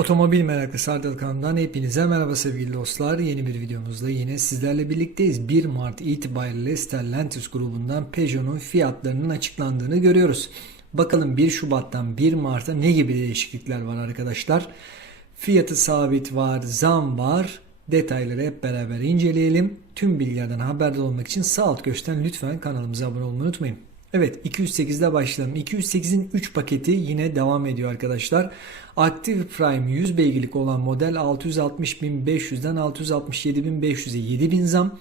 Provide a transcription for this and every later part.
Otomobil meraklı Sardal kanalından hepinize merhaba sevgili dostlar. Yeni bir videomuzda yine sizlerle birlikteyiz. 1 Mart itibariyle Stellantis grubundan Peugeot'un fiyatlarının açıklandığını görüyoruz. Bakalım 1 Şubat'tan 1 Mart'a ne gibi değişiklikler var arkadaşlar. Fiyatı sabit var, zam var. Detayları hep beraber inceleyelim. Tüm bilgilerden haberdar olmak için sağ alt köşeden lütfen kanalımıza abone olmayı unutmayın. Evet 208'de başlayalım. 208'in 3 paketi yine devam ediyor arkadaşlar. Active Prime 100 beygirlik olan model 660.500'den 667.500'e 7000 zam.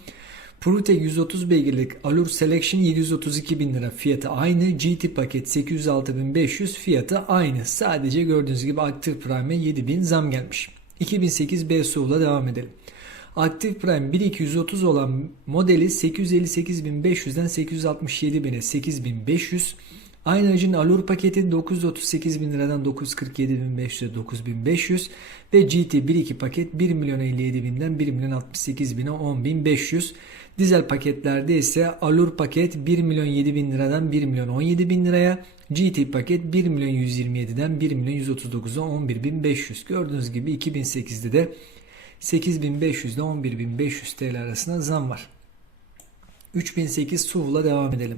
Prutec 130 beygirlik Allure Selection 732 bin lira fiyatı aynı. GT paket 806.500 fiyatı aynı. Sadece gördüğünüz gibi Active Prime'e 7000 zam gelmiş. 2008 BSU'la devam edelim. Active Prime 1230 olan modeli 858.500'den 867.000'e 8500. Aynı aracın Allure paketi 938 bin liradan 947.500'e 9500 ve GT 1.2 paket 1 milyon 57 binden 1 milyon 68 bine 10.500. Dizel paketlerde ise Allure paket 1 milyon 7 bin liradan 1 milyon 17 bin liraya GT paket 1 milyon 127'den 1 milyon 139'a 11.500. Gördüğünüz gibi 2008'de de 8500 ile 11500 TL arasında zam var. 3008 SUV'la devam edelim.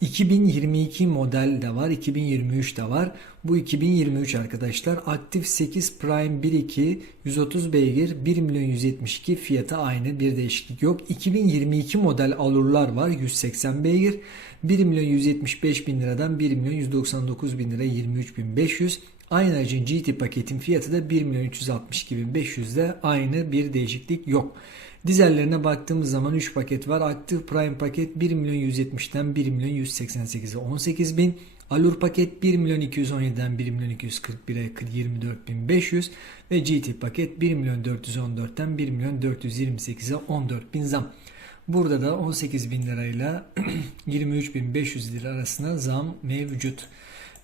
2022 model de var, 2023 de var. Bu 2023 arkadaşlar. Aktif 8 Prime 1.2 130 beygir 1 milyon 172 fiyatı aynı bir değişiklik yok. 2022 model Alurlar var 180 beygir 1 milyon 175 bin liradan 1 milyon 199 bin lira 23 bin 500. Aynı aracın GT paketin fiyatı da 1 milyon 362 bin 500'de aynı bir değişiklik yok. Dizellerine baktığımız zaman 3 paket var. Active Prime paket 1 milyon 170'den 1 milyon 188'e 18 bin. Allure paket 1 milyon 217'den 1 milyon 241'e 24 bin 500 ve GT paket 1 milyon 414'ten 1 milyon 428'e 14 bin zam. Burada da 18 bin lirayla 23 bin 500 lira arasında zam mevcut.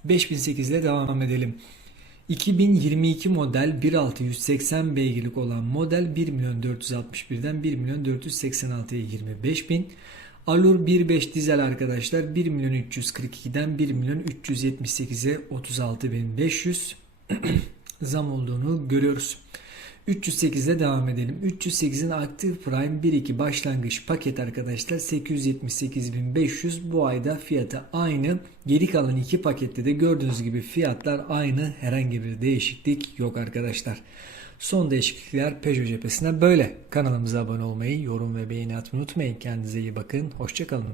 5008 ile devam edelim. 2022 model 1.6 180 beygirlik olan model 1 milyon 461'den 1 milyon 486'ya 25 bin. Allure 1.5 dizel arkadaşlar 1 milyon 342'den 1 milyon 378'e 36.500 zam olduğunu görüyoruz. 308'de devam edelim. 308'in Active Prime 1.2 başlangıç paket arkadaşlar 878.500 bu ayda fiyatı aynı. Geri kalan iki pakette de gördüğünüz gibi fiyatlar aynı. Herhangi bir değişiklik yok arkadaşlar. Son değişiklikler Peugeot cephesine böyle. Kanalımıza abone olmayı, yorum ve beğeni atmayı unutmayın. Kendinize iyi bakın. Hoşçakalın.